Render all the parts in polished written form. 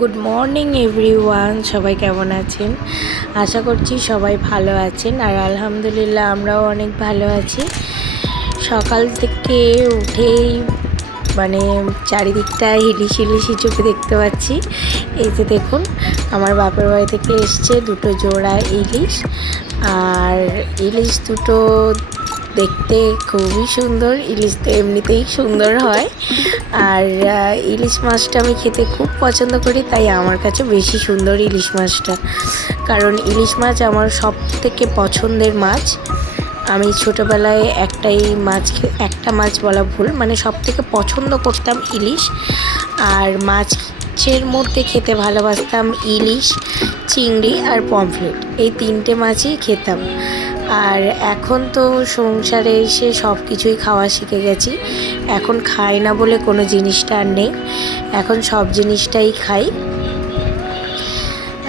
Good morning everyone, সবাই কেমন আছেন? আশা করছি সবাই ভালো আছেন। আর আলহামদুলিল্লাহ আমরাও অনেক ভালো আছি। সকাল থেকে উঠেই মানে চারিদিকটা ইলিশ ইলিশই চোখে দেখতে পাচ্ছি। এই যে দেখুন, আমার বাপের বাড়ি থেকে এসছে দুটো জোড়া ইলিশ। আর ইলিশ দুটো দেখতে খুবই সুন্দর। ইলিশ তো এমনিতেই সুন্দর হয়। আর ইলিশ মাছটা আমি খেতে খুব পছন্দ করি, তাই আমার কাছে বেশি সুন্দর ইলিশ মাছটা। কারণ ইলিশ মাছ আমার সব থেকে পছন্দের মাছ। আমি ছোটোবেলায় একটা মাছ বলা ভুল, মানে সব থেকে পছন্দ করতাম ইলিশ। আর মাছের মধ্যে খেতে ভালোবাসতাম ইলিশ, চিংড়ি আর পমফ্রেট, এই তিনটে মাছই খেতাম। আর এখন তো সংসারে এসে সব কিছুই খাওয়া শিখে গেছি। এখন খাই না বলে কোনো জিনিসটা আর নেই, এখন সব জিনিসটাই খাই।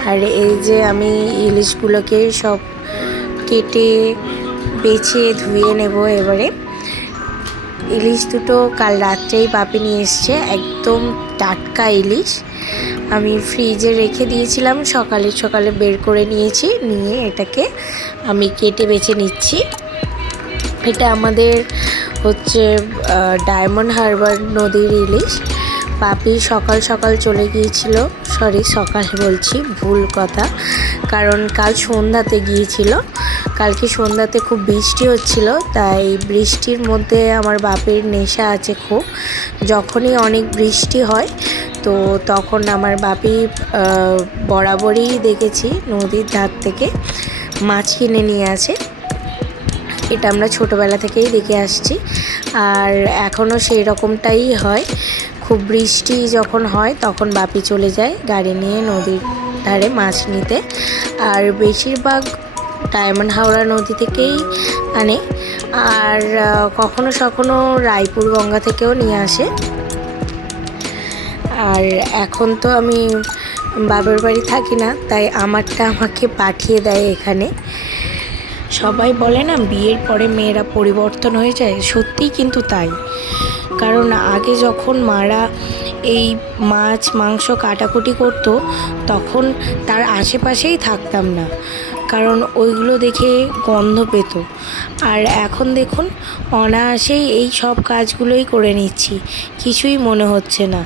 আর এই যে আমি ইলিশগুলোকে সব কেটে বেছে ধুয়ে নেব। এবারে ইলিশ দুটো কাল রাত্রেই বাপি নিয়ে এসছে, একদম টাটকা ইলিশ। আমি ফ্রিজে রেখে দিয়েছিলাম, সকালে সকালে বের করে নিয়েছি, নিয়ে এটাকে আমি কেটে বেছে নিচ্ছি। এটা আমাদের হচ্ছে ডায়মন্ড হারবার নদীর ইলিশ। বাপি সকাল সকাল চলে গিয়েছিল, সকাল বলছি ভুল কথা, কারণ কাল সন্ধ্যাতে গিয়েছিল। কালকে সন্ধ্যাতে খুব বৃষ্টি হচ্ছিল, তাই বৃষ্টির মধ্যে আমার বাপের নেশা আছে খুব। যখনই অনেক বৃষ্টি হয় তো তখন আমার বাপি বরাবরই দেখেছি নদীর ধার থেকে মাছ কিনে নিয়ে আসে। এটা আমরা ছোটোবেলা থেকেই দেখে আসছি, আর এখনও সেই রকমটাই হয়। খুব বৃষ্টি যখন হয় তখন বাপি চলে যায় গাড়ি নিয়ে নদীর ধারে মাছ নিতে। আর বেশিরভাগ ডায়মন্ড হাওড়া নদী থেকেই আনে, আর কখনো কখনো রায়পুর গঙ্গা থেকেও নিয়ে আসে। আর এখন তো আমি বাবার বাড়ি থাকি না, তাই আমারটা আমাকে পাঠিয়ে দেয় এখানে। সবাই বলে না বিয়ের পরে মেয়েরা পরিবর্তন হয়ে যায়, সত্যিই কিন্তু তাই। কারণ আগে যখন মারা এই মাছ মাংস কাটাকুটি করতো তখন তার আশেপাশেই থাকতাম না, কারণ ওইগুলো দেখে গন্ধ পেত। আর এখন দেখুন অনায়াসেই এই সব কাজগুলোই করে নিচ্ছি, কিছুই মনে হচ্ছে না।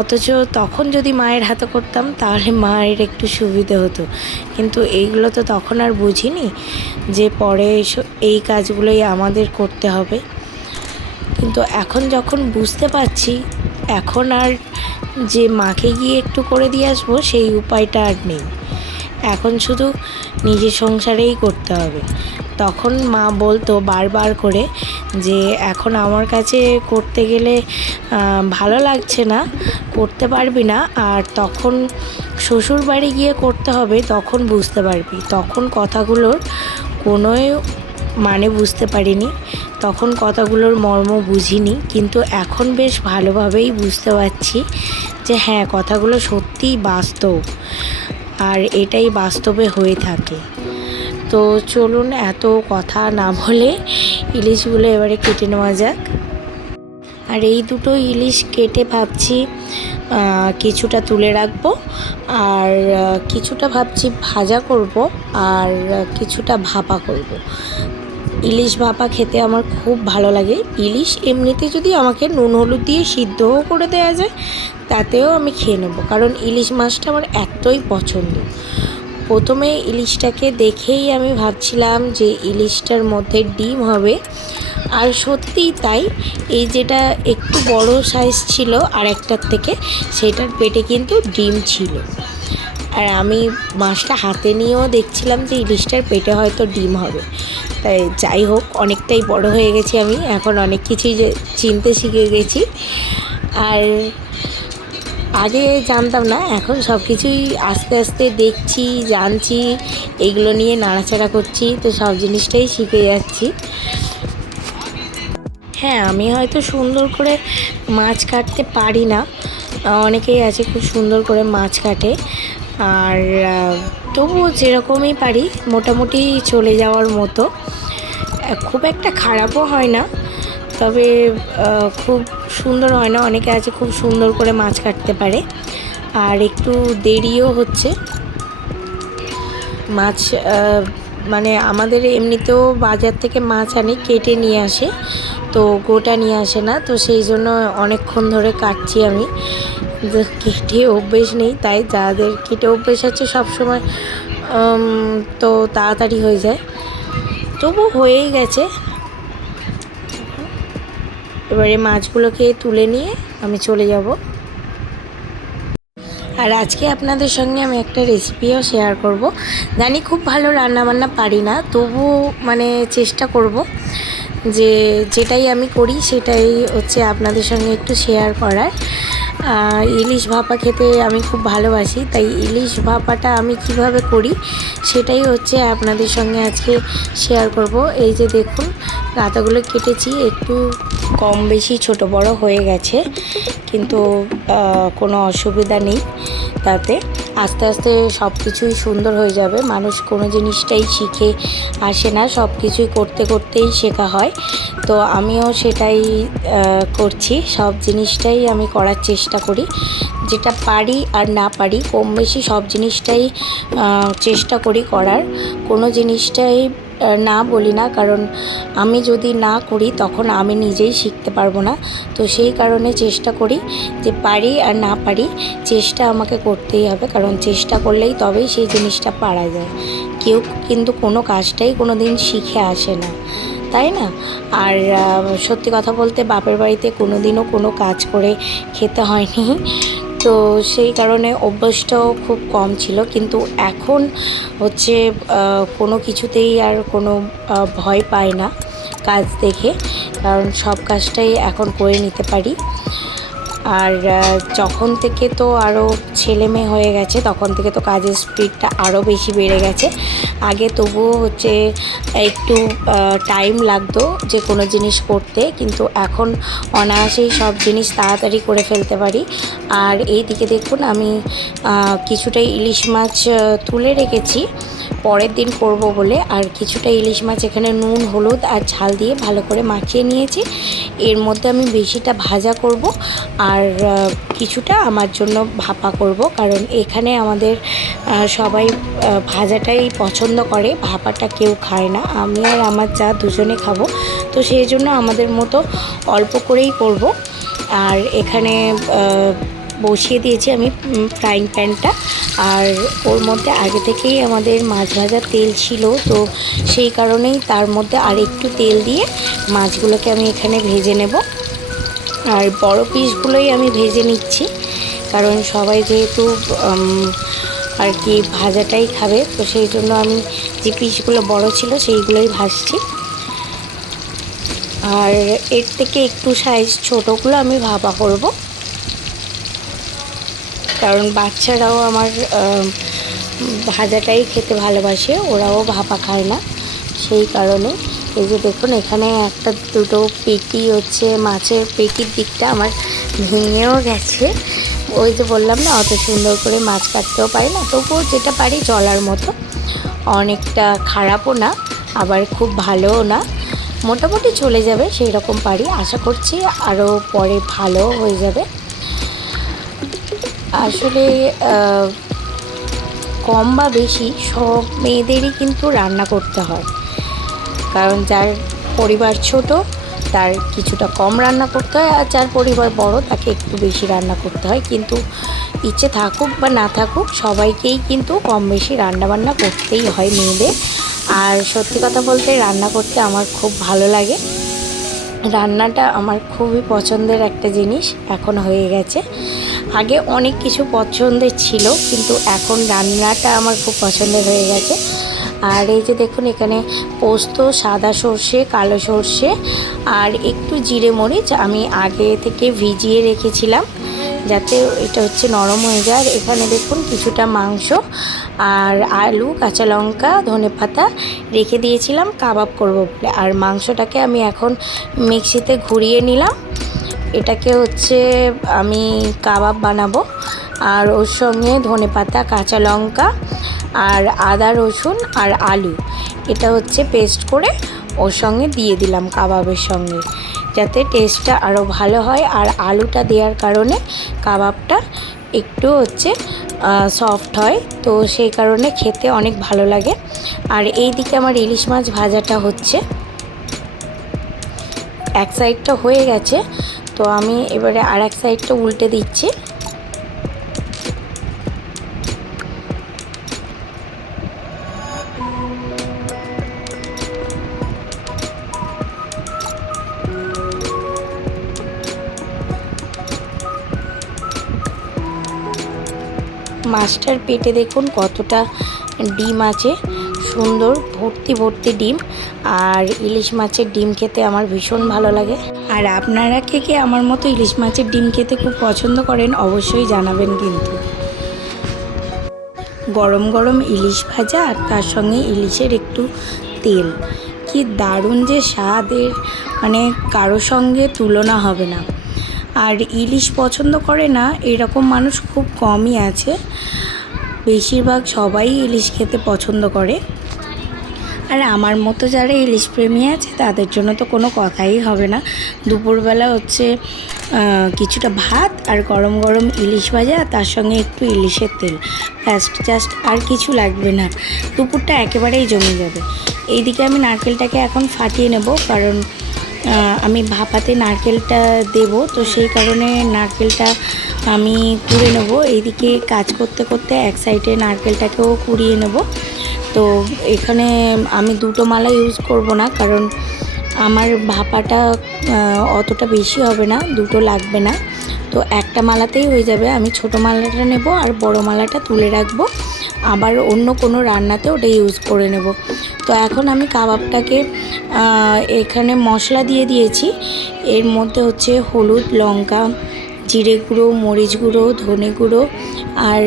অথচ তখন যদি মায়ের হাতে করতাম তাহলে মায়ের একটু সুবিধে হতো, কিন্তু এইগুলো তো তখন আর বুঝিনি যে পরে এই কাজগুলোই আমাদের করতে হবে। কিন্তু এখন যখন বুঝতে পারছি, এখন আর যে মাকে গিয়ে একটু করে দিয়ে আসবো সেই উপায়টা আর নেই। এখন শুধু নিজের সংসারেই করতে হবে। তখন মা বলতো বারবার করে যে এখন আমার কাছে করতে গেলে ভালো লাগছে না, করতে পারবি না, আর তখন শ্বশুর বাড়ি গিয়ে করতে হবে, তখন বুঝতে পারবি। তখন কথাগুলোর কোনোই মানে বুঝতে পারিনি, তখন কথাগুলোর মর্ম বুঝিনি, কিন্তু এখন বেশ ভালোভাবেই বুঝতে পারছি যে হ্যাঁ, কথাগুলো সত্যিই বাস্তব, আর এটাই বাস্তবে হয়ে থাকে। তো চলুন এত কথা না বলে ইলিশগুলো এবারে কেটে নেওয়া যাক। আর এই দুটো ইলিশ কেটে ভাবছি কিছুটা তুলে রাখবো, আর কিছুটা ভাবছি ভাজা করব, আর কিছুটা ভাপা করব। ইলিশ ভাপা খেতে আমার খুব ভালো লাগে। ইলিশ এমনিতে যদি আমাকে নুন হলুদ দিয়ে সিদ্ধও করে দেওয়া যায় তাতেও আমি খেয়ে নেব, কারণ ইলিশ মাছটা আমার এতই পছন্দ। প্রথমে ইলিশটাকে দেখেই আমি ভাবছিলাম যে ইলিশটার মধ্যে ডিম হবে, আর সত্যিই তাই। এই যেটা একটু বড় সাইজ ছিল আর একটার থেকে, সেটার পেটে কিন্তু ডিম ছিল। আর আমি মাছটা হাতে নিয়েও দেখছিলাম যে ইলিশটার পেটে হয়তো ডিম হবে। তাই যাই হোক, অনেকটাই বড় হয়ে গেছি আমি, এখন অনেক কিছুই চিনতে শিখে গেছি। আর আগে জানতাম না, এখন সব কিছুই আস্তে আস্তে দেখছি, জানছি, এইগুলো নিয়ে নাড়াচাড়া করছি, তো সব জিনিসটাই শিখে যাচ্ছি। হ্যাঁ, আমি হয়তো সুন্দর করে মাছ কাটতে পারি না, অনেকেই আছে খুব সুন্দর করে মাছ কাটে, আর তবুও যেরকমই পারি মোটামুটি চলে যাওয়ার মতো। খুব একটা খারাপও হয় না, তবে খুব সুন্দর হয় না। অনেকে আছে খুব সুন্দর করে মাছ কাটতে পারে, আর একটু দেরিও হচ্ছে। মাছ মানে আমাদের এমনিতেও বাজার থেকে মাছ আনে, কেটে নিয়ে আসে, তো গোটা নিয়ে আসে না, তো সেই জন্য অনেকক্ষণ ধরে কাটছি আমি। কেটে অভ্যেস নেই, তাই যাদের কেটে অভ্যেস আছে সবসময় তো তাড়াতাড়ি হয়ে যায়, তবু হয়েই গেছে। এবারে মাছগুলোকে তুলে নিয়ে আমি চলে যাব। আর আজকে আপনাদের সঙ্গে আমি একটা রেসিপিও শেয়ার করব। জানি খুব ভালো রান্নাবান্না পারি না, তবু মানে চেষ্টা করব যে যেটাই আমি করি সেটাই হচ্ছে আপনাদের সঙ্গে একটু শেয়ার করার। ইলিশ ভাপা খেতে আমি খুব ভালোবাসি, তাই ইলিশ ভাপাটা আমি কিভাবে করি সেটাই হচ্ছে আপনাদের সঙ্গে আজকে শেয়ার করব। এই যে দেখুন, গাঁদাগুলো কেটেছি, একটু কম বেশি ছোট বড় হয়ে গেছে, কিন্তু কোনো অসুবিধা নেই তাতে। আস্তে আস্তে সব কিছুই সুন্দর হয়ে যাবে। মানুষ কোনো জিনিসটাই শিখে আসে না, সব কিছুই করতে করতেই শেখা হয়। তো আমিও সেটাই করছি, সব জিনিসটাই আমি করার চেষ্টা করি। যেটা পারি আর না পারি কম বেশি সব জিনিসটাই চেষ্টা করি করার। কোনো জিনিসটাই না বলি না, কারণ আমি যদি না করি তখন আমি নিজেই শিখতে পারবো না। তো সেই কারণে চেষ্টা করি, যে পারি আর না পারি চেষ্টা আমাকে করতেই হবে, কারণ চেষ্টা করলেই তবেই সেই জিনিসটা পারা যায়। কেউ কিন্তু কোনো কাজটাই কোনো দিন শিখে আসে না, তাই না? আর সত্যি কথা বলতে বাপের বাড়িতে কোনো দিনও কোনো কাজ করে খেতে হয়নি, তো সেই কারণে অভ্যাসটাও খুব কম ছিল। কিন্তু এখন হচ্ছে কোনো কিছুতেই আর কোনো ভয় পাই না কাজ দেখে, কারণ সব কাজটাই এখন করে নিতে পারি। আর যখন থেকে তো আরও ছেলে মেয়ে হয়ে গেছে তখন থেকে তো কাজের স্পিডটা আরও বেশি বেড়ে গেছে। আগে তবুও হচ্ছে একটু টাইম লাগতো যে কোনো জিনিস করতে, কিন্তু এখন অনায়াসেই সব জিনিস তাড়াতাড়ি করে ফেলতে পারি। আর এই দিকে দেখুন, আমি কিছুটা ইলিশ মাছ তুলে রেখেছি পরের দিন করব বলে, আর কিছুটা ইলিশ মাছ এখানে নুন হলুদ আর ঝাল দিয়ে ভালো করে মাখিয়ে নিয়েছি। এর মধ্যে আমি বেশিটা ভাজা করব আর কিছুটা আমার জন্য ভাপা করব, কারণ এখানে আমাদের সবাই ভাজাটাই পছন্দ করে, ভাপাটা কেউ খায় না। আমি আর আমার যা দুজনে খাবো, তো সেই জন্য আমাদের মতো অল্প করেই করব। আর এখানে বসিয়ে দিয়েছি আমি ফ্রাইং প্যানটা, আর ওর মধ্যে আগে থেকেই আমাদের মাছ ভাজার তেল ছিল, তো সেই কারণেই তার মধ্যে আর একটু তেল দিয়ে মাছগুলোকে আমি এখানে ভেজে নেব। আর বড় পিসগুলোই আমি ভেজে নিচ্ছি, কারণ সবাই যেহেতু আর কি ভাজাটাই খাবে, তো সেই জন্য আমি যে পিসগুলো বড় ছিল সেইগুলোই ভাজছি। আর এর থেকে একটু সাইজ ছোটোগুলো আমি ভাপা করব, কারণ বাচ্চারাও আমার ভাজাটাই খেতে ভালোবাসে, ওরাও ভাপা খায় না, সেই কারণে। এই যে দেখুন, এখানে একটা দুটো পেটি হচ্ছে মাছের পেটির দিকটা আমার ভেঙেও গেছে। ওই যে বললাম না, অত সুন্দর করে মাছ কাটতেও পারি না, তবুও যেটা পারি চলার মতো। অনেকটা খারাপও না, আবার খুব ভালোও না, মোটামুটি চলে যাবে সেই রকম পারি। আশা করছি আরও পরে ভালো হয়ে যাবে। আসলে কম বা বেশি সব মেয়েদেরই কিন্তু রান্না করতে হয়, কারণ যার পরিবার ছোট তার কিছুটা কম রান্না করতে হয়, আর যার পরিবার বড় তাকে একটু বেশি রান্না করতে হয়। কিন্তু ইচ্ছে থাকুক বা না থাকুক সবাইকেই কিন্তু কম বেশি রান্নাবান্না করতেই হয় মেয়েদের। আর সত্যি কথা বলতে রান্না করতে আমার খুব ভালো লাগে, রান্নাটা আমার খুবই পছন্দের একটা জিনিস এখন হয়ে গেছে। আগে অনেক কিছু পছন্দের ছিল, কিন্তু এখন রান্নাটা আমার খুব পছন্দের হয়ে গেছে। আর এই যে দেখুন, এখানে পোস্ত, সাদা সর্ষে, কালো সর্ষে আর একটু জিরে মরিচ আমি আগে থেকে ভিজিয়ে রেখেছিলাম, যাতে এটা হচ্ছে নরম হয়ে যায়। আর এখানে দেখুন কিছুটা মাংস আর আলু, কাঁচা লঙ্কা, ধনেপাতা রেখে দিয়েছিলাম কাবাব করব বলে। আর মাংসটাকে আমি এখন মিক্সিতে ঘুরিয়ে নিলাম, এটাকে হচ্ছে আমি কাবাব বানাবো। আর ওর সঙ্গে ধনেপাতা, কাঁচা লঙ্কা আর আদা রসুন আর আলু এটা হচ্ছে পেস্ট করে ওর সঙ্গে দিয়ে দিলাম কাবাবের সঙ্গে। যাতে টেস্টটা আরও ভালো হয়। আর আলুটা দেওয়ার কারণে কাবাবটা একটু হচ্ছে সফট হয়, তো সেই কারণে খেতে অনেক ভালো লাগে। আর এই দিকে আমার ইলিশ মাছ ভাজাটা হচ্ছে, এক সাইডটা হয়ে গেছে, তো আমি এবারে আর এক সাইডটা উল্টে দিচ্ছি। মাছটার পেটে দেখুন কতটা ডিম আছে, সুন্দর ভর্তি ভর্তি ডিম। আর ইলিশ মাছের ডিম খেতে আমার ভীষণ ভালো লাগে। আর আপনারা কে কে আমার মতো ইলিশ মাছের ডিম খেতে খুব পছন্দ করেন অবশ্যই জানাবেন কিন্তু। গরম গরম ইলিশ ভাজা আর তার সঙ্গে ইলিশের একটু তেল, কি দারুণ যে স্বাদের, মানে কারো সঙ্গে তুলনা হবে না। আর ইলিশ পছন্দ করে না এরকম মানুষ খুব কমই আছে, বেশিরভাগ সবাই ইলিশ খেতে পছন্দ করে। আর আমার মতো যারা ইলিশ প্রেমী আছে তাদের জন্য তো কোনো কথাই হবে না। দুপুরবেলা হচ্ছে কিছুটা ভাত আর গরম গরম ইলিশ ভাজা, তার সঙ্গে একটু ইলিশের তেল, জাস্ট আর কিছু লাগবে না, দুপুরটা একেবারেই জমে যাবে। এইদিকে আমি নারকেলটাকে এখন ফাটিয়ে নেব, কারণ আমি ভাপাতে নারকেলটা দেব, তো সেই কারণে নারকেলটা আমি কুড়ে নেব। এইদিকে কাজ করতে করতে এক সাইডে নারকেলটাকেও কুড়িয়ে নেব। তো এখানে আমি দুটো মালা ইউজ করব না, কারণ আমার ভাপাটা অতটা বেশি হবে না, দুটো লাগবে না, তো একটা মালাতেই হয়ে যাবে। আমি ছোটো মালাটা নেব আর বড় মালাটা তুলে রাখবো, আবার অন্য কোনো রান্নাতে ওটা ইউজ করে নেব। তো এখন আমি কাবাবটাকে এখানে মশলা দিয়ে দিয়েছি, এর মধ্যে হচ্ছে হলুদ, লঙ্কা, জিরে গুঁড়ো, মরিচ গুঁড়ো, ধনে গুঁড়ো আর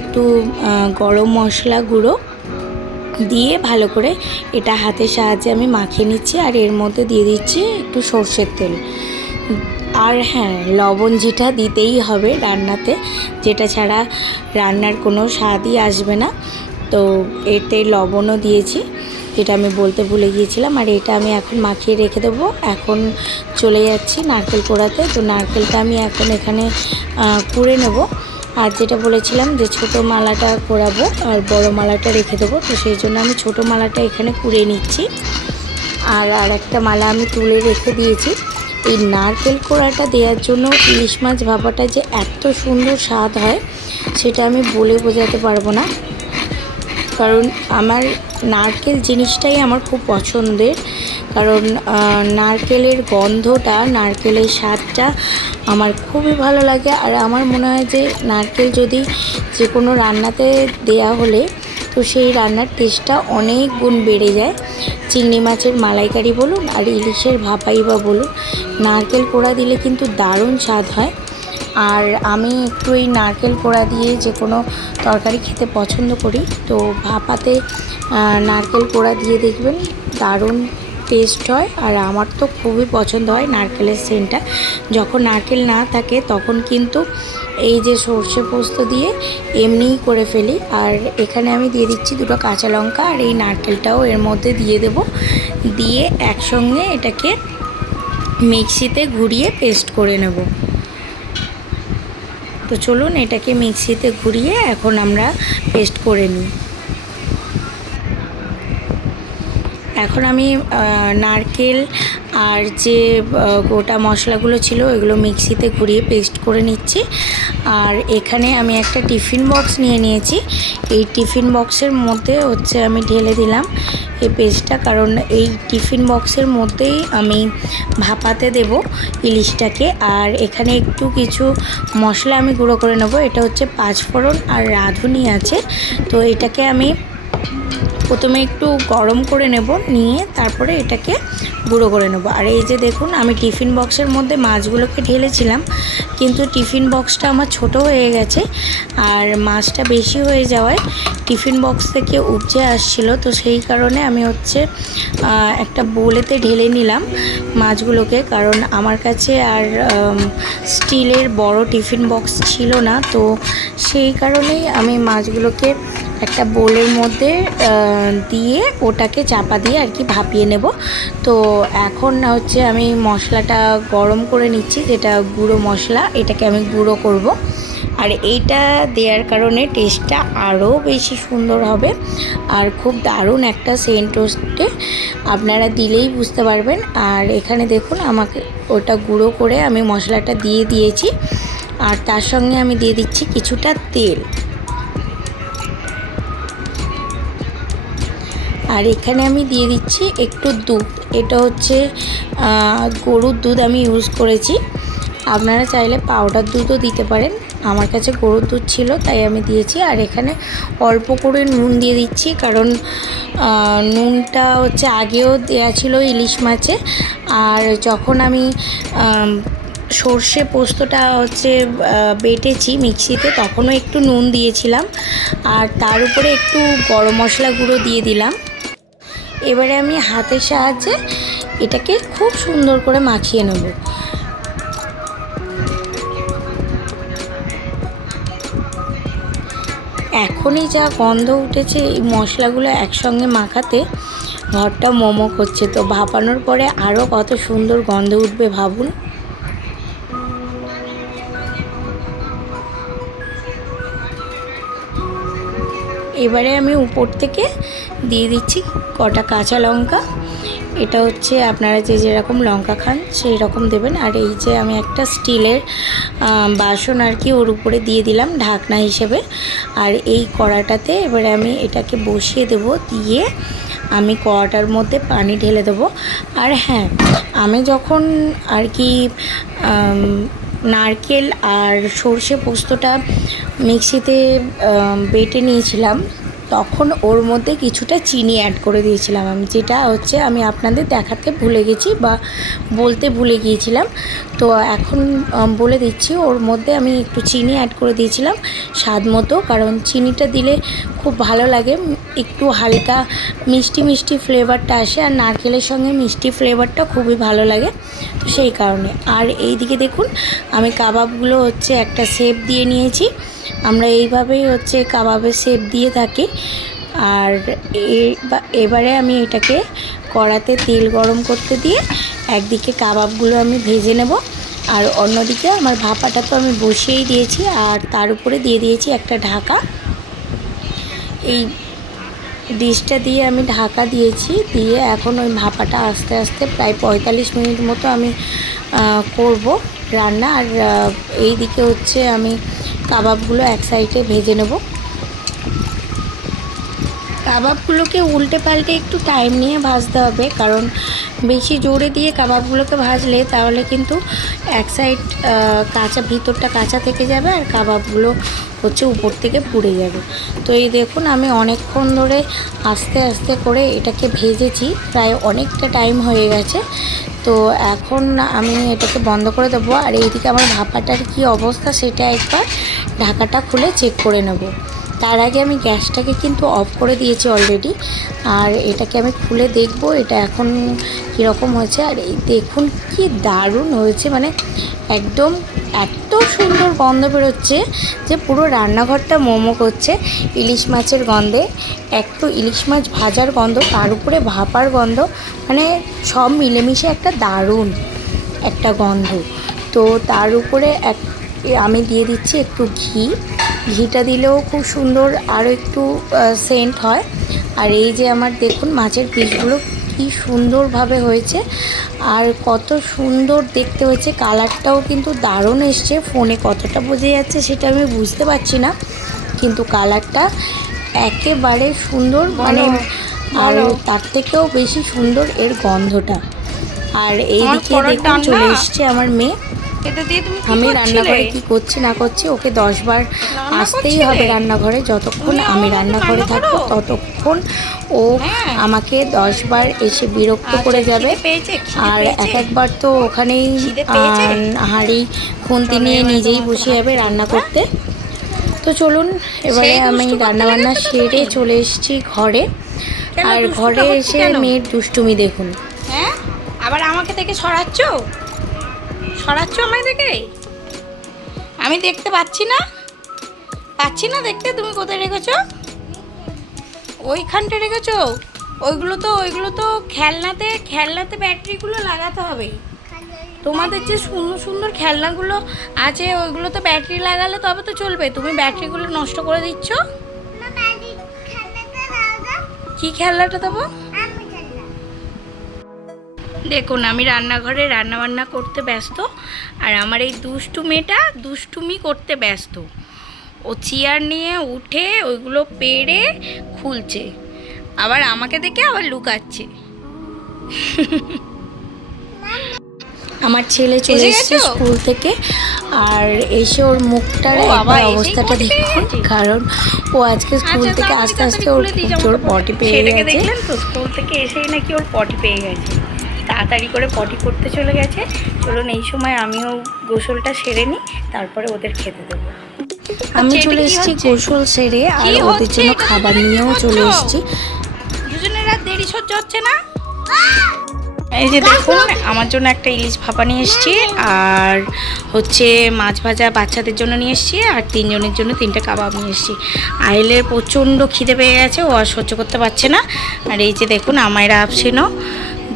একটু গরম মশলা গুঁড়ো দিয়ে ভালো করে এটা হাতের সাহায্যে আমি মাখিয়ে নিচ্ছি। আর এর মধ্যে দিয়ে দিচ্ছি একটু সর্ষের তেল। আর হ্যাঁ, লবণ যেটা দিতেই হবে রান্নাতে, যেটা ছাড়া রান্নার কোনো স্বাদই আসবে না, তো এতে লবণও দিয়েছি, যেটা আমি বলতে ভুলে গিয়েছিলাম। আর এটা আমি এখন মাখিয়ে রেখে দেবো। এখন চলে যাচ্ছি নারকেল কোড়াতে। তো নারকেলটা আমি এখন এখানে কুড়ে নেব। আর যেটা বলেছিলাম যে ছোটো মালাটা কোড়াবো আর বড় মালাটা রেখে দেবো, তো সেই জন্য আমি ছোটো মালাটা এখানে কুড়ে নিচ্ছি। আর একটা মালা আমি তুলে রেখে দিয়েছি। এই নারকেল কোড়াটা দেওয়ার জন্য ইলিশ মাছ ভাপাটা যে এত সুন্দর স্বাদ হয় সেটা আমি বলে বোঝাতে পারবো না, কারণ আমার নারকেল জিনিসটাই আমার খুব পছন্দের। কারণ নারকেলের গন্ধটা, নারকেলের স্বাদটা আমার খুবই ভালো লাগে। আর আমার মনে হয় যে নারকেল যদি যে কোনো রান্নাতে দেয়া হলে তো সেই রান্নার টেস্টটা অনেক গুণ বেড়ে যায়। চিংড়ি মাছের মালাইকারি বলুন আর ইলিশের ভাপাই বা বলুন, নারকেল কোড়া দিলে কিন্তু দারুণ স্বাদ হয়। আর আমি একটু এই নারকেল কোড়া দিয়ে যে কোনো তরকারি খেতে পছন্দ করি, তো ভাপাতে নারকেল কোড়া দিয়ে দেখবেন দারুণ টেস্ট হয়। আর আমার তো খুবই পছন্দ হয় নারকেলের সেন্টটা। যখন নারকেল না থাকে তখন কিন্তু এই যে সর্ষে পোস্ত দিয়ে এমনিই করে ফেলি। আর এখানে আমি দিয়ে দিচ্ছি দুটো কাঁচা লঙ্কা, আর এই নারকেলটাও এর মধ্যে দিয়ে দেব, দিয়ে একসঙ্গে এটাকে মিক্সিতে ঘুরিয়ে পেস্ট করে নেব। তো চলুন এটাকে মিক্সিতে ঘুরিয়ে এখন আমরা পেস্ট করে নিই। এখন আমি নারকেল আর যে গোটা মশলাগুলো ছিল এগুলো মিক্সিতে ঘুরিয়ে পেস্ট করে নিচ্ছি। আর এখানে আমি একটা টিফিন বক্স নিয়ে নিয়েছি, এই টিফিন বক্সের মধ্যে হচ্ছে আমি ঢেলে দিলাম এই পেস্টটা, কারণ এই টিফিন বক্সের মধ্যেই আমি ভাপাতে দেব ইলিশটাকে। আর এখানে একটু কিছু মশলা আমি গুঁড়ো করে নেব, এটা হচ্ছে পাঁচফোড়ন আর রাঁধুনি আছে। তো এটাকে আমি প্রথমে একটু গরম করে নেব, নিয়ে তারপরে এটাকে গুঁড়ো করে নেব। আর এই যে দেখুন আমি টিফিন বক্সের মধ্যে মাছগুলোকে ঢেলেছিলাম, কিন্তু টিফিন বক্সটা আমার ছোট হয়ে গেছে আর মাছটা বেশি হয়ে যাওয়ায় টিফিন বক্স থেকে উপচে আসছিল, তো সেই কারণে আমি হচ্ছে একটা বোলেতে ঢেলে নিলাম মাছগুলোকে, কারণ আমার কাছে আর স্টিলের বড় টিফিন বক্স ছিল না, তো সেই কারণেই আমি মাছগুলোকে একটা বোলের মধ্যে দিয়ে ওটাকে চাপা দিয়ে আর কি ভাপিয়ে নেব। তো এখন হচ্ছে আমি মশলাটা গরম করে নিচ্ছি, যেটা গুঁড়ো মশলা, এটাকে আমি গুঁড়ো করব। আর এইটা দেওয়ার কারণে টেস্টটা আরও বেশি সুন্দর হবে আর খুব দারুণ একটা সেন্ট ওঠে, আপনারা দিলেই বুঝতে পারবেন। আর এখানে দেখুন আমাকে ওটা গুঁড়ো করে আমি মশলাটা দিয়ে দিয়েছি, আর তার সঙ্গে আমি দিয়ে দিচ্ছি কিছুটা তেল। আর এখানে আমি দিয়ে দিচ্ছি একটু দুধ, এটা হচ্ছে গরুর দুধ আমি ইউজ করেছি, আপনারা চাইলে পাউডার দুধও দিতে পারেন, আমার কাছে গরুর দুধ ছিল তাই আমি দিয়েছি। আর এখানে অল্প করে নুন দিয়ে দিচ্ছি, কারণ নুনটা হচ্ছে আগেও দেওয়া ছিল ইলিশ মাছে, আর যখন আমি সর্ষে পোস্তটা হচ্ছে বেটেছি মিক্সিতে তখনও একটু নুন দিয়েছিলাম, আর তার উপরে একটু গরম মশলা গুঁড়ো দিয়ে দিলাম। এবারে আমি হাতের সাহায্যে এটাকে খুব সুন্দর করে মাখিয়ে নেব। এখনই যা গন্ধ উঠেছে এই মশলাগুলো একসঙ্গে মাখাতে, ঘরটা মোমো করছে, তো ভাপানোর পরে আরও কত সুন্দর গন্ধ উঠবে ভাবুন। এবারে আমি উপর থেকে দিয়ে দিচ্ছি কটা কাঁচা লঙ্কা, এটা হচ্ছে আপনারা যে যেরকম লঙ্কা খান সেই রকম দেবেন। আর এই যে আমি একটা স্টিলের বাসন আর কি ওর উপরে দিয়ে দিলাম ঢাকনা হিসেবে, আর এই কড়াটাতে এবারে আমি এটাকে বসিয়ে দেব, দিয়ে আমি কড়াটার মধ্যে পানি ঢেলে দেবো। আর হ্যাঁ, আমি যখন আর কি নারকেল আর সর্ষে পোস্তটা মিক্সিতে বেটে নিয়েছিলাম, তখন ওর মধ্যে কিছুটা চিনি অ্যাড করে দিয়েছিলাম আমি, যেটা হচ্ছে আমি আপনাদের দেখাতে ভুলে গেছি বা বলতে ভুলে গিয়েছিলাম। তো এখন বলে দিচ্ছি, ওর মধ্যে আমি একটু চিনি অ্যাড করে দিয়েছিলাম স্বাদ মতো, কারণ চিনিটা দিলে খুব ভালো লাগে, একটু হালকা মিষ্টি মিষ্টি ফ্লেভারটা আসে, আর নারকেলের সঙ্গে মিষ্টি ফ্লেভারটা খুবই ভালো লাগে, তো সেই কারণে। আর এই দিকে দেখুন আমি কাবাবগুলো হচ্ছে একটা শেপ দিয়ে নিয়েছি, আমরা এইভাবেই হচ্ছে কাবাবের শেপ দিয়ে থাকি। আর এবারে আমি এটাকে কড়াতে তেল গরম করতে দিয়ে একদিকে কাবাবগুলো আমি ভেজে নেব, আর অন্যদিকে আমার ভাপাটা তো আমি বসিয়েই দিয়েছি, আর তার উপরে দিয়ে দিয়েছি একটা ঢাকা। এই ডিশটা দিয়ে আমি ঢাকা দিয়েছি, দিয়ে এখন ওই ভাপাটা আস্তে আস্তে প্রায় 45 মিনিট মতো আমি করব রান্না। আর এই দিকে হচ্ছে আমি কাবাবগুলো এক সাইডে ভেজে নেব। কাবাবগুলোকে উল্টে পাল্টে একটু টাইম নিয়ে ভাজতে হবে, কারণ বেশি জোরে দিয়ে কাবাবগুলোকে ভাজলে তাহলে কিন্তু এক সাইড কাঁচা, ভিতরটা কাঁচা থেকে যাবে, আর কাবাবগুলো হচ্ছে উপর থেকে পুড়ে যাবে। তো এই দেখুন আমি অনেকক্ষণ ধরে আস্তে আস্তে করে এটাকে ভেজেছি, প্রায় অনেকটা টাইম হয়ে গেছে। তো এখন আমি এটাকে বন্ধ করে দেবো, আর এইদিকে আমার ভাপাটার কি অবস্থা সেটা একবার ঢাকাটা খুলে চেক করে নেব। তার আগে আমি গ্যাসটাকে কিন্তু অফ করে দিয়েছি অলরেডি, আর এটাকে আমি খুলে দেখব এটা এখন কীরকম হয়েছে। আর এই দেখুন কি দারুণ হয়েছে, মানে একদম এত সুন্দর গন্ধ বেরোচ্ছে যে পুরো রান্নাঘরটা মোমো করছে ইলিশ মাছের গন্ধে। একটু ইলিশ মাছ ভাজার গন্ধ, তার উপরে ভাপার গন্ধ, মানে সব মিলেমিশে একটা দারুণ একটা গন্ধ। তো তার উপরে আমি দিয়ে দিচ্ছি একটু ঘিটা দিলেও খুব সুন্দর আরও একটু সেন্ট হয়। আর এই যে আমার দেখুন মাছের পিসগুলো কি সুন্দরভাবে হয়েছে, আর কত সুন্দর দেখতে হয়েছে, কালারটাও কিন্তু দারুণ এসছে। ফোনে কতটা বোঝা যাচ্ছে সেটা আমি বুঝতে পারছি না, কিন্তু কালারটা একেবারে সুন্দর, মানে আর তার থেকেও বেশি সুন্দর এর গন্ধটা। আর এই দিকে দেখুন চলে এসছে আমার মেয়ে, আমি রান্নাঘরে কি করছি না করছি ওকে 10 বার আসতেই হবে রান্নাঘরে, যতক্ষণ আমি রান্নাঘরে থাকবো ততক্ষণ ও আমাকে 10 বার এসে বিরক্ত করে যাবে। আর একবার তো ওখানেই হাঁড়ি খুন্তি নিয়ে নিজেই বসে যাবে রান্না করতে। তো চলুন এবারে আমি রান্নাবান্না সেরে চলে এসেছি ঘরে, আর ঘরে এসে মেয়ের দুষ্টুমি দেখুন। হ্যাঁ, আবার আমাকে থেকে সরাচ্ছ আমায় দেখে, আমি দেখতে পাচ্ছি না দেখতে, তুমি কোথায় রেখেছো? ওইখানটা রেখেছো? ওইগুলো তো খেলনাতে ব্যাটারিগুলো লাগাতে হবে। তোমাদের যে সুন্দর সুন্দর খেলনাগুলো আছে ওইগুলো তো ব্যাটারি লাগালে তবে তো চলবে, তুমি ব্যাটারিগুলো নষ্ট করে দিচ্ছ। কি খেলনাটা দেবো? দেখুন আমি রান্নাঘরে রান্নাবান্না করতে ব্যস্ত, আর আমার এই দুষ্টু মেয়েটা দুষ্টুমি করতে ব্যস্ত। ও চেয়ার নিয়ে উঠে ওইগুলো পেড়ে খুলছে, আবার আমাকে দেখে আবার লুকাচ্ছে। আমার ছেলে চলে এসেছে স্কুল থেকে, আর এসে ওর মুখটার একবার অবস্থাটা দেখুন, কারণ ও আজকে স্কুল থেকে আস্তে আস্তে ওর জোর পটি পেয়ে গেছে। দেখলেন তো, স্কুল থেকে এসেই নাকি ওর পটি পেয়ে গেছে, তাড়াতাড়ি করে পটি করতে চলে গেছে। চলুন এই সময় আমিও গোসলটা সেরে নিই, তারপরে ওদের খেতে দেবো। আমি চলে এসেছি গোসল সেরে, আর ওদের জন্য খাবার নিয়েও চলে এসেছি। দুজনের আর দেরি সহ্য হচ্ছে না। এই যে দেখুন আমার জন্য একটা ইলিশ ভাপা নিয়ে এসেছি, আর হচ্ছে মাছ ভাজা বাচ্চাদের জন্য নিয়ে এসেছি, আর তিনজনের জন্য 3টে কাবাব নিয়ে এসেছি। আহিলের প্রচণ্ড খিদে পেয়ে গেছে, ও আর সহ্য করতে পারছে না। আর এই যে দেখুন আমায়রা আফসিনও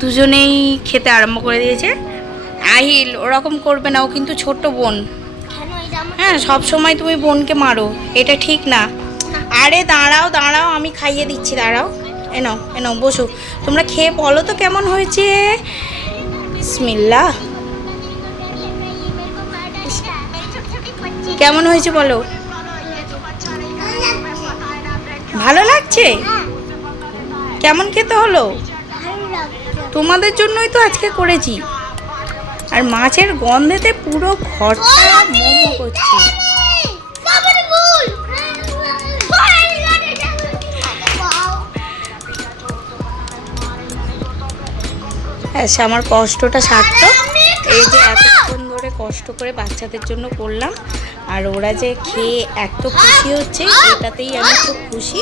দুজনেই খেতে আরম্ভ করে দিয়েছে। আহিল ওরকম করবে না, ও কিন্তু ছোট বোন। হ্যাঁ, সব সময় তুমি বোনকে মারো, এটা ঠিক না। আরে দাঁড়াও দাঁড়াও, আমি খাইয়ে দিচ্ছি, দাঁড়াও। এনো বসো, তোমরা খেয়ে বলো তো কেমন হয়েছে। বিসমিল্লাহ, কেমন হয়েছে বলো। ভালো লাগছে? কেমন খেতে হলো? তোমাদের জন্যই তো আজকে করেছি। আর মাছের গন্ধেতে পুরো ঘরটা মোমো করছে। আচ্ছা, আমার কষ্টটা সার্থক। এই যে এতক্ষণ ধরে কষ্ট করে বাচ্চাদের জন্য করলাম, আর ওরা যে খেয়ে এত খুশি হচ্ছে, এটাতেই আমি খুব খুশি।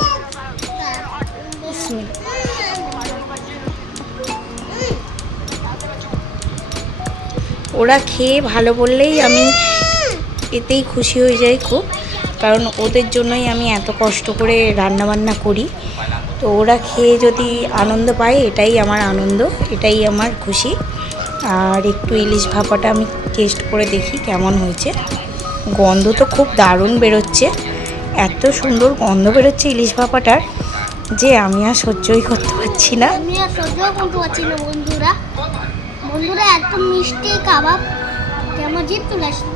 ওরা খেয়ে ভালো বললেই আমি এতেই খুশি হয়ে যাই খুব, কারণ ওদের জন্যই আমি এত কষ্ট করে রান্নাবান্না করি। তো ওরা খেয়ে যদি আনন্দ পায়, এটাই আমার আনন্দ, এটাই আমার খুশি। আর একটু ইলিশ ভাপাটা আমি টেস্ট করে দেখি কেমন হয়েছে। গন্ধ তো খুব দারুণ বেরোচ্ছে, এত সুন্দর গন্ধ বেরোচ্ছে ইলিশ ভাপাটার যে আমি আর সহ্যই করতে পারছি না। আমি আর সহ্যও করতে পারছি না বন্ধুরা, এত মিষ্টি কাবাব আমার জিত তুলে আসছে।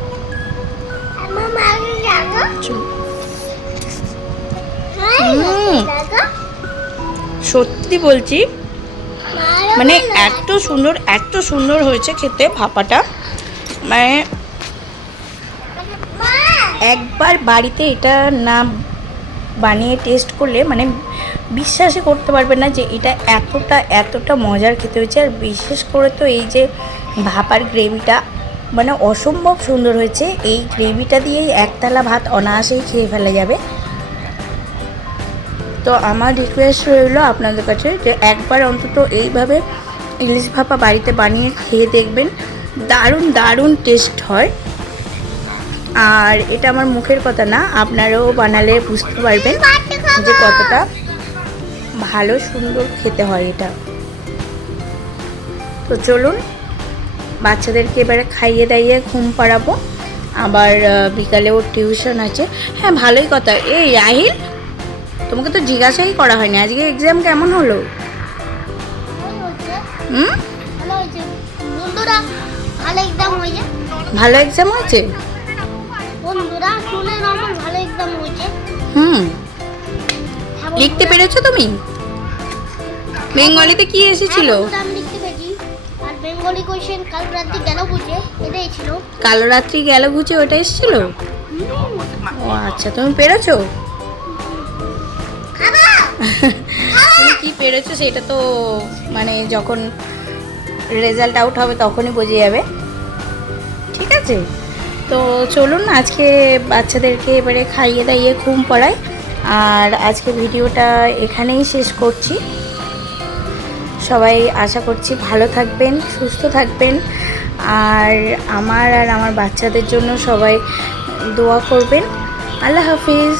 সত্যি বলছি, মানে এত সুন্দর হয়েছে খেতে ভাপাটা। মানে একবার বাড়িতে এটা না বানিয়ে টেস্ট করলে মানে বিশ্বাসই করতে পারবেন না যে এটা এতটা মজার খেতে হয়েছে। আর বিশেষ করে তো এই যে ভাপার গ্রেভিটা মানে অসম্ভব সুন্দর হয়েছে। এই গ্রেভিটা দিয়েই একতলা ভাত অনায়াসেই খেয়ে ফেলা যাবে। তো আমার রিকোয়েস্ট রইল আপনাদের কাছে যে একবার অন্তত এইভাবে ইলিশ ভাপা বাড়িতে বানিয়ে খেয়ে দেখবেন, দারুণ টেস্ট হয়। আর এটা আমার মুখের কথা না, আপনারাও বানালে বুঝতে পারবেন যে কতটা ভালো সুন্দর খেতে হয় এটা। তো চলুন বাচ্চাদেরকে এবারে খাইয়ে দাইয়ে ঘুম পাড়াবো, আবার বিকালে ওর টিউশন আছে। হ্যাঁ, ভালোই কথা। এই আহিল, তোমাকে তো জিজ্ঞাসাই করা হয়নি আজকে এক্সাম কেমন হলো? ভালো এক্সাম হয়েছে? লিখতে পেরেছো তুমি? বেঙ্গলিতে কি এসেছিল? কাল রাত্রি গেল বুঝে ওটা এসেছিল? ও আচ্ছা, তুমি পেরেছো? তুমি কি পেরেছো সেটা তো মানে যখন রেজাল্ট আউট হবে তখনই বোঝা যাবে। ঠিক আছে, তো চলুন আজকে বাচ্চাদেরকে এবারে খাইয়ে দাইয়ে ঘুম পাড়াই। আর আজকে ভিডিওটা এখানেই শেষ করছি। সবাই আশা করছি ভালো থাকবেন, সুস্থ থাকবেন, আর আমার বাচ্চাদের জন্য সবাই দোয়া করবেন। আল্লাহ হাফিজ।